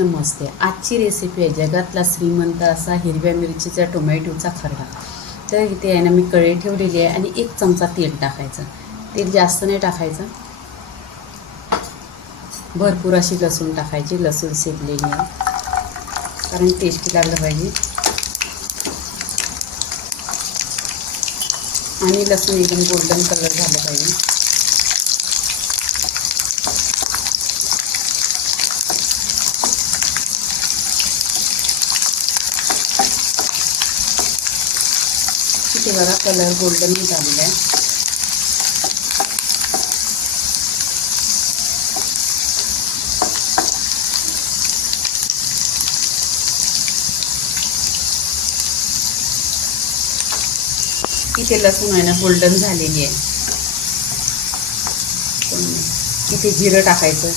नमस्ते. आजची रेसिपी आहे जगातला श्रीमंत असा हिरव्या मिरचीचा टोमॅटोचा खरडा. तर इथे आहे ना मी कढई ठेवलेली आहे आणि एक चमचा तेल टाकायचं. तेल जास्त नाही टाकायचं. भरपूर अशी लसूण टाकायची. लसूण शेकलेली आहे. कारण टेस्टी लागलं पाहिजे. आणि लसूण एकदम गोल्डन कलर झालं पाहिजे. इथे बघा कलर गोल्डन झालेला आहे. इथे लसूण आहे ना गोल्डन झालेली आहे. इथे जिरं टाकायचं.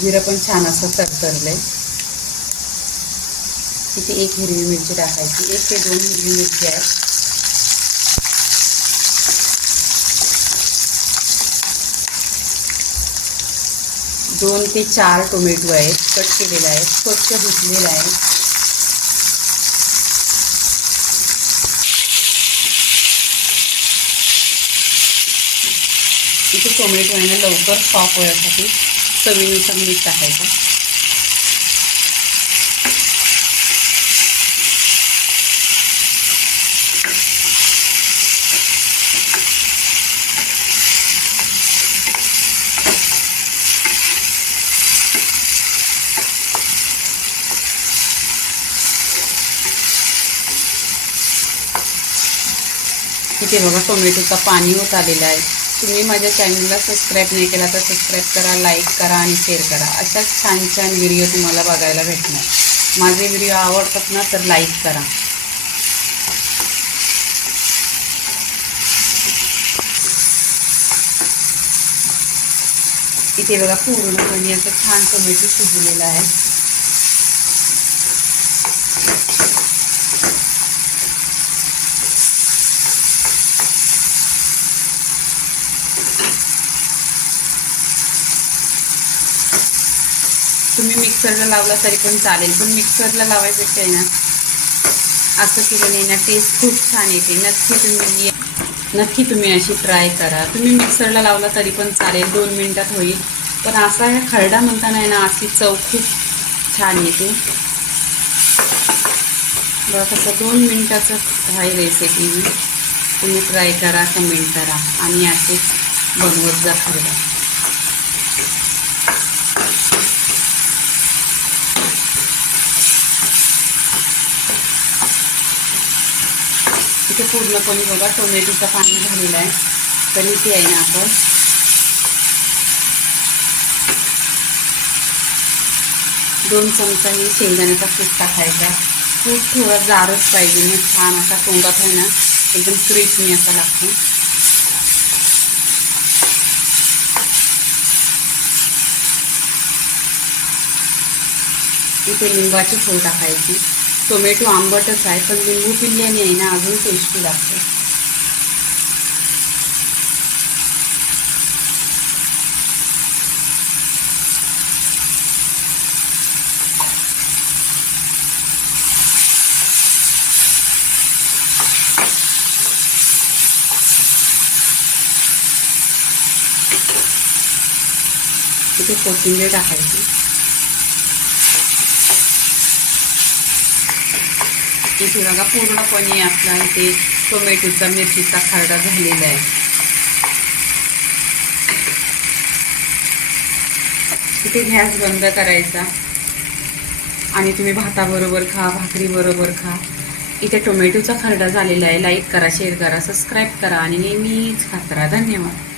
जिरं पण छान असं तरतरलं आहे इथे एक हिरवी मिरची टाकायची. एक ते दोन हिरवी मिरची आहे. दोन ते चार टोमॅटो आहेत कट केलेले आहेत स्वच्छ धुतलेले आहेत. इथे टोमॅटो आहे ना लवकर सॉफ्ट होण्यासाठी चवीनुसार मीठ टाकायचं. इथे बघा टोमॅटोचा पाणी होत आलेला आहे. तुम्ही माझ्या चॅनलला सबस्क्राईब नाही केला तर सबस्क्राईब करा लाईक करा आणि शेअर करा. अशाच छान छान व्हिडिओ तुम्हाला बघायला भेटणार. माझे व्हिडिओ आवडतात ना तर लाईक करा. इथे बघा पूर्णपणे असं छान टोमॅटो शिजलेला आहे. तुम्ही मिक्सरला लावला तरी पण चालेल पण मिक्सरला लावायपेक्षा आहे ना? असं केल्याने ना टेस्ट खूप छान येते. नक्की तुम्ही नक्की तुम्ही अशी ट्राय करा. तुम्ही मिक्सरला लावला तरी पण चालेल दोन मिनटात होईल. पण असा ह्या खरडा म्हणताना आहे ना अशी चव खूप छान येते. बघा कसं दोन मिनटाचं आहे रेसिपी तुम्ही ट्राय करा कमेंट करा. आणि असे बनवत जा खरडा. इथे पूर्णपणे बघा टोमॅटोचं पाणी झालेलं आहे. तर इथे आहे ना आपण. दोन चमचा ही शेंगदाण्याचा कूट टाकायचा. खूप थोडा जारच पाहिजे मग छान असा तोंडात आहे ना एकदम क्रिस्मी असा लागतो. इथे लिंबाची फूल टाकायची. टोमॅटो आंबटच आहे पण लिंबू पिल्ल्याने आहे ना अजून टेस्टी लागतं इथे कोथिंबीर टाकायची इथे बघा पूर्णपणे आपला इथे टोमॅटोचा मिरचीचा खरडा झालेला आहे. इथे गॅस बंद करायचा. आणि तुम्ही भाताबरोबर खा भाकरीबरोबर खा. इथे टोमॅटोचा खरडा झालेला आहे. लाईक करा शेअर करा सबस्क्राईब करा आणि नेहमीच खात राहा. धन्यवाद.